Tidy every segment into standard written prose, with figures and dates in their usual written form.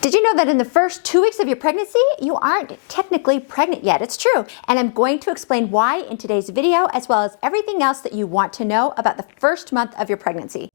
Did you know that in the first 2 weeks of your pregnancy, you aren't technically pregnant yet? It's true. And I'm going to explain why in today's video, as well as everything else that you want to know about the first month of your pregnancy.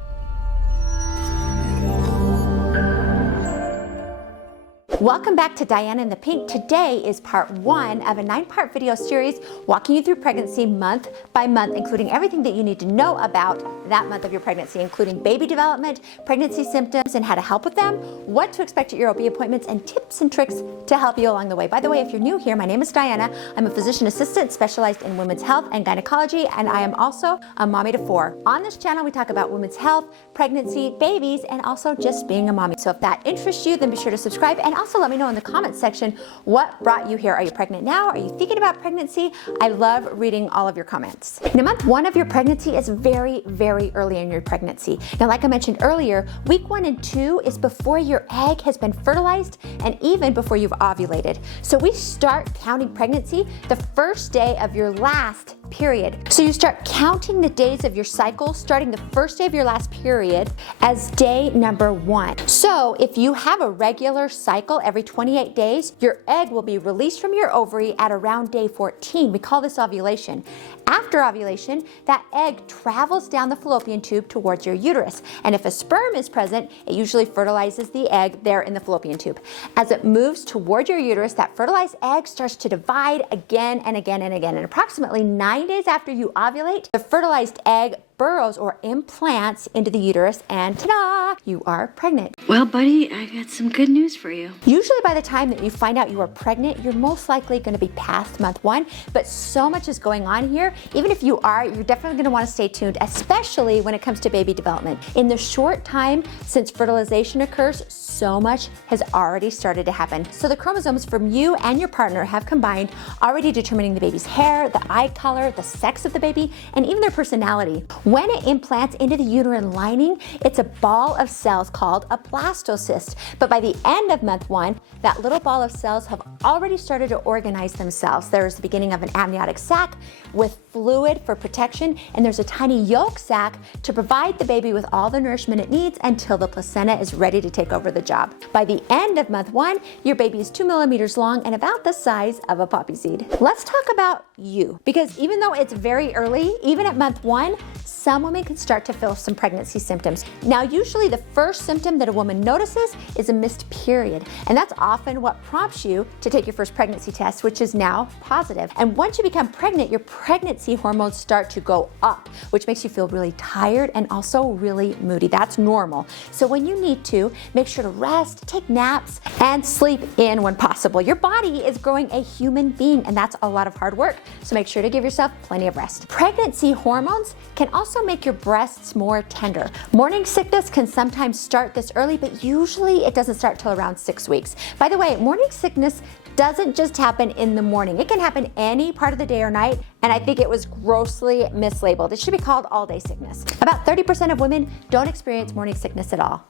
Welcome back to Diana in the Pink. Today is part 1 of a 9-part video series walking you through pregnancy month by month, including everything that you need to know about that month of your pregnancy, including baby development, pregnancy symptoms and how to help with them, what to expect at your OB appointments, and tips and tricks to help you along the way. By the way, if you're new here, my name is Diana. I'm a physician assistant specialized in women's health and gynecology, and I am also a mommy to 4. On this channel, we talk about women's health, pregnancy, babies, and also just being a mommy. So if that interests you, then be sure to subscribe, and also let me know in the comments section what brought you here. Are you pregnant now? Are you thinking about pregnancy? I love reading all of your comments. Now, month 1 of your pregnancy is very, very early in your pregnancy. Now, like I mentioned earlier, week 1 and 2 is before your egg has been fertilized and even before you've ovulated. So we start counting pregnancy the first day of your last period. So you start counting the days of your cycle starting the first day of your last period as day number 1. So if you have a regular cycle every 28 days, your egg will be released from your ovary at around day 14. We call this ovulation. After ovulation, that egg travels down the fallopian tube towards your uterus. And if a sperm is present, it usually fertilizes the egg there in the fallopian tube. As it moves toward your uterus, that fertilized egg starts to divide again and again and again. And approximately 9 days after you ovulate, the fertilized egg burrows or implants into the uterus, and ta-da, you are pregnant. Well, buddy, I got some good news for you. Usually by the time that you find out you are pregnant, you're most likely going to be past month 1, but so much is going on here. Even if you are, you're definitely going to want to stay tuned, especially when it comes to baby development. In the short time since fertilization occurs, so much has already started to happen. So the chromosomes from you and your partner have combined, already determining the baby's hair, the eye color, the sex of the baby, and even their personality. When it implants into the uterine lining, it's a ball of cells called a blastocyst. But by the end of month 1, that little ball of cells have already started to organize themselves. There's the beginning of an amniotic sac with fluid for protection, and there's a tiny yolk sac to provide the baby with all the nourishment it needs until the placenta is ready to take over the job. By the end of month 1, your baby is 2 millimeters long and about the size of a poppy seed. Let's talk about you, because even though it's very early, even at month 1, some women can start to feel some pregnancy symptoms. Now, usually the first symptom that a woman notices is a missed period, and that's often what prompts you to take your first pregnancy test, which is now positive. And once you become pregnant, your pregnancy hormones start to go up, which makes you feel really tired and also really moody. That's normal. So when you need to, make sure to rest, take naps, and sleep in when possible. Your body is growing a human being, and that's a lot of hard work. So make sure to give yourself plenty of rest. Pregnancy hormones can also make your breasts more tender. Morning sickness can sometimes start this early, but usually it doesn't start till around 6 weeks. By the way, morning sickness doesn't just happen in the morning. It can happen any part of the day or night, and I think it was grossly mislabeled. It should be called all-day sickness. About 30% of women don't experience morning sickness at all.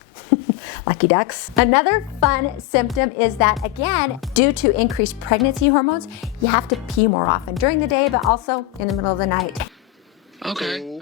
Lucky ducks. Another fun symptom is that, again, due to increased pregnancy hormones, you have to pee more often during the day, but also in the middle of the night. Okay.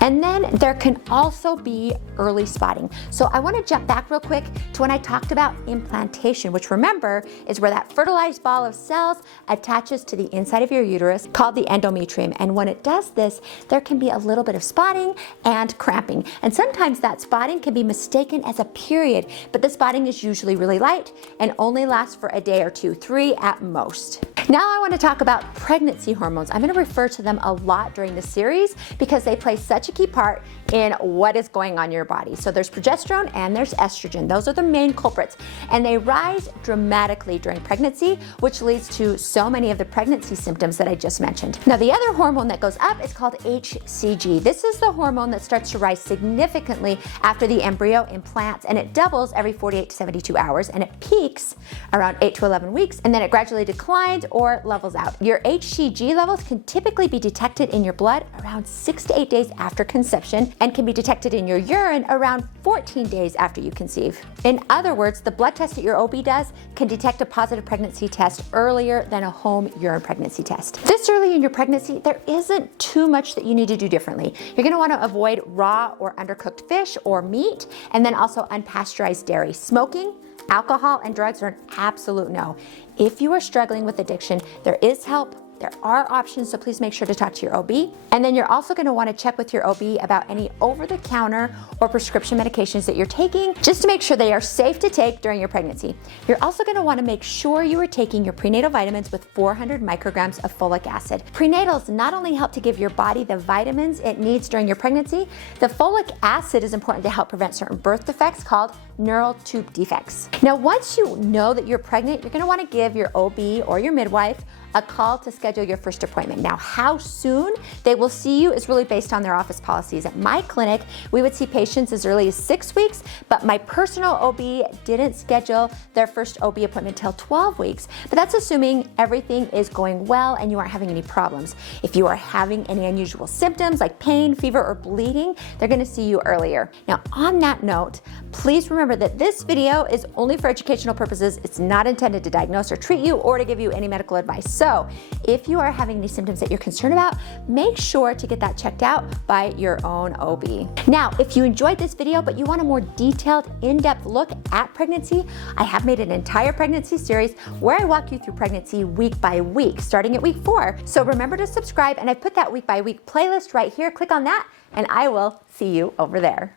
And then there can also be early spotting. So I want to jump back real quick to when I talked about implantation, which, remember, is where that fertilized ball of cells attaches to the inside of your uterus called the endometrium. And when it does this, there can be a little bit of spotting and cramping. And sometimes that spotting can be mistaken as a period, but the spotting is usually really light and only lasts for a day or 2, 3 at most. Now I want to talk about pregnancy hormones. I'm going to refer to them a lot during this series because they play such a key part in what is going on in your body. So there's progesterone and there's estrogen. Those are the main culprits, and they rise dramatically during pregnancy, which leads to so many of the pregnancy symptoms that I just mentioned. Now, the other hormone that goes up is called HCG. This is the hormone that starts to rise significantly after the embryo implants, and it doubles every 48 to 72 hours, and it peaks around 8 to 11 weeks, and then it gradually declines or levels out. Your HCG levels can typically be detected in your blood around 6 to 8 days after conception and can be detected in your urine around 14 days after you conceive. In other words, the blood test that your OB does can detect a positive pregnancy test earlier than a home urine pregnancy test. This early in your pregnancy, there isn't too much that you need to do differently. You're gonna wanna avoid raw or undercooked fish or meat, and then also unpasteurized dairy. Smoking, alcohol, and drugs are an absolute no. If you are struggling with addiction, there is help. There are options, so please make sure to talk to your OB. And then you're also gonna wanna check with your OB about any over-the-counter or prescription medications that you're taking, just to make sure they are safe to take during your pregnancy. You're also gonna wanna make sure you are taking your prenatal vitamins with 400 micrograms of folic acid. Prenatals not only help to give your body the vitamins it needs during your pregnancy, the folic acid is important to help prevent certain birth defects called neural tube defects. Now, once you know that you're pregnant, you're gonna wanna give your OB or your midwife a call to schedule your first appointment. Now, how soon they will see you is really based on their office policies. At my clinic, we would see patients as early as 6 weeks, but my personal OB didn't schedule their first OB appointment until 12 weeks. But that's assuming everything is going well and you aren't having any problems. If you are having any unusual symptoms like pain, fever, or bleeding, they're gonna see you earlier. Now, on that note, please remember that this video is only for educational purposes. It's not intended to diagnose or treat you or to give you any medical advice. So if you are having any symptoms that you're concerned about, make sure to get that checked out by your own OB. Now, if you enjoyed this video, but you want a more detailed, in-depth look at pregnancy, I have made an entire pregnancy series where I walk you through pregnancy week by week, starting at week 4. So remember to subscribe, and I put that week by week playlist right here. Click on that, and I will see you over there.